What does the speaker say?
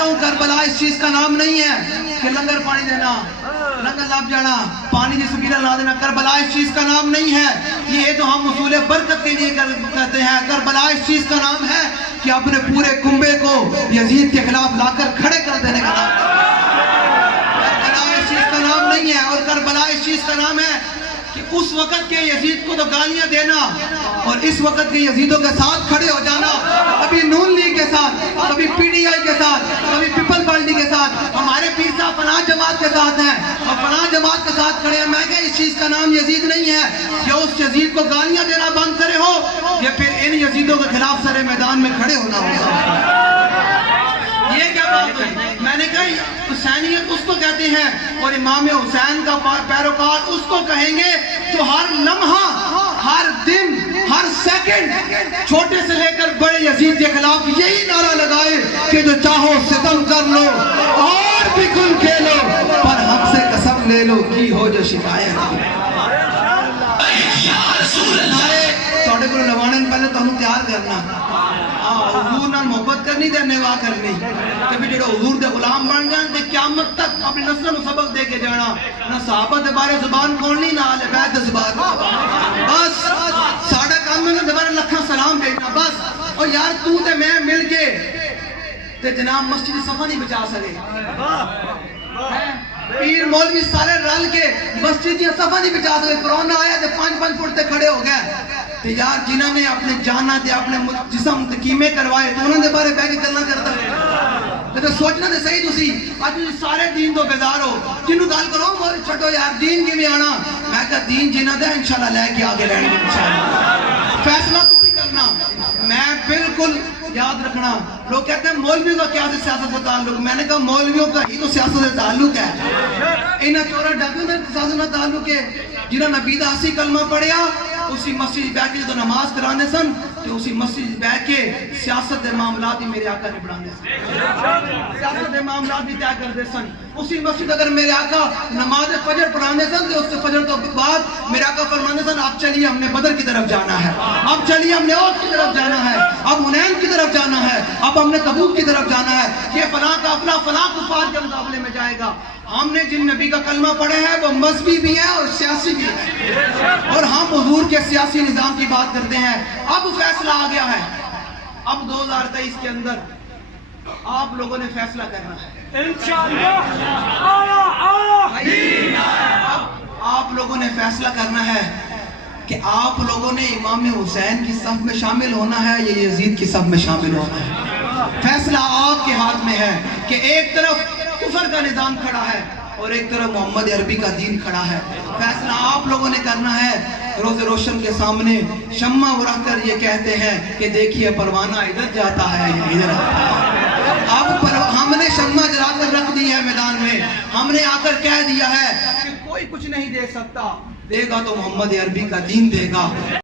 کہتا ہوں کربلا اس چیز کا نام نہیں ہے کہ لنگر پانی دینا، لنگر لاب جانا، پانی کی سبیلہ لا دینا. کربلا اس چیز کا نام نہیں ہے. یہ جو ہم اصول برکت کے لیے کہتے ہیں، کربلا اس چیز کا نام ہے کہ اپنے پورے کنبے کو یزید کے خلاف لا کر کھڑے کر دینے کا نام ہے. کربلا اس چیز کا نام نہیں ہے. اور کربلا اس چیز کا نام ہے کہ اس وقت کے یزید کو تو گالیاں دینا اور اس وقت کے یزیدوں کے ساتھ کھڑے ہو جانا، کبھی نون لیگ کے ساتھ، کبھی پی ڈی آئی کے ساتھ، کبھی پیپل پارٹی کے ساتھ. ہمارے پیر صاحب فلاں جماعت کے ساتھ ہیں اور فلاں جماعت کے ساتھ کھڑے ہیں. میں کہا اس چیز کا نام یزید نہیں ہے. یا اس یزید کو گالیاں دینا بند کرے ہو یا پھر ان یزیدوں کے خلاف سر میدان میں کھڑے ہونا ہوگا. یہ کیا بات ہے؟ میں نے کہا حسینیت اس کو کہتے ہیں اور امام حسین کا پیروکار اس کو کہیں گے جو ہر لمحہ، ہر دن، ہر سیکنڈ چھوٹے سے لے کر بڑے یزید کے خلاف یہی نعرہ لگائے کہ جو چاہو ستم کر لو اور بھی کھل کھیلو، پر ہم سے قسم لے لو کی ہو جو شکایت. تھوڑے کو لوانے پہلے تو ہم تیار کرنا، حضور نال محبت کرنی تے نوا کرنی کہ بھی جڑا حضور دے غلام بن جان تے قیامت تک اپنی نسل نو سبق دے کے جانا. نہ صحابہ دے بارے زبان کھولنی، نہ اہل بیت دے زبان. بس ساڈا کام ہے دوبارہ لکھاں سلام بھیجنا بس. اور یار تو تے میں مل کے تے جناب مسجد صفا نہیں بچا سکے. پیر مولوی سارے رل کے مسجد کی صفا نہیں بچا سکے. کرونا آیا تے 5-5 فٹ تے کھڑے ہو گئے. تے یار جنہوں نے اپنے جانا تے اپنے جسم تے کیمے کروائے تو انہوں نے بارے بہ کے گلاں کردا تے سوچنا تے صحیح تسی اج تسی سارے دین تو بیزار ہو. جنوں گل کرو وہ چھڈو یار دین کیویں آنا. میں کہا دین جنہاں دے انشاءاللہ لے کے آگے لین گے انشاءاللہ. فیصلہ تسی کرنا. میں بالکل یاد رکھنا. لوگ کہتے ہیں مولویوں کا کیا سیاست سے تعلق؟ میں نے کہا مولویوں کا ہی تو سیاست سے تعلق ہے. انہاں چورا ڈاکیوں کا سیاست سے تعلق ہے. جنہاں نبی دا 80 کلمہ پڑھیا اسی مسجد بیٹھ کے تو نماز کرانے سن کہ اسی مسجد بیٹھ کے سیاست دے معاملات ہی میرے آقا نے بڑھانے سن. سیاست دے معاملات بھی طے کرتے سن. اسی مسجد اگر میرے آقا نماز فجر پڑھانے سن تو اس سے فجر تو بعد میرے آقا فرمانے سن اب چلیے ہم نے بدر کی طرف جانا ہے، اب چلیے ہم نے احد کی طرف جانا ہے، اب حنین کی طرف جانا ہے، اب ہم نے تبوک کی طرف جانا ہے. یہ فلاں قافلہ فلاں کفار کے مقابلے میں جائے گا. ہم نے جن نبی کا کلمہ پڑھے ہیں وہ مذہبی بھی ہے اور سیاسی بھی ہے اور ہم حضور کے سیاسی نظام کی بات کرتے ہیں. اب فیصلہ آ گیا ہے. اب 2023 کے اندر آپ لوگوں نے فیصلہ کرنا ہے انشاءاللہ. اب آپ لوگوں نے فیصلہ کرنا ہے کہ آپ لوگوں نے امام حسین کی صف میں شامل ہونا ہے یا یزید کی صف میں شامل ہونا ہے. فیصلہ آپ کے ہاتھ میں ہے کہ ایک طرف کفر کا نظام کھڑا ہے اور ایک طرف محمد عربی کا دین کھڑا ہے. فیصلہ آپ لوگوں نے کرنا ہے. روز روشن کے سامنے شمع اڑا کر یہ کہتے ہیں کہ دیکھیے پروانہ ادھر جاتا ہے ادھر آتا ہے. اب ہم نے شمع جلا کر رکھ دی ہے میدان میں. ہم نے آ کر کہہ دیا ہے کہ کوئی کچھ نہیں دے سکتا، دے گا تو محمد عربی کا دین دے گا.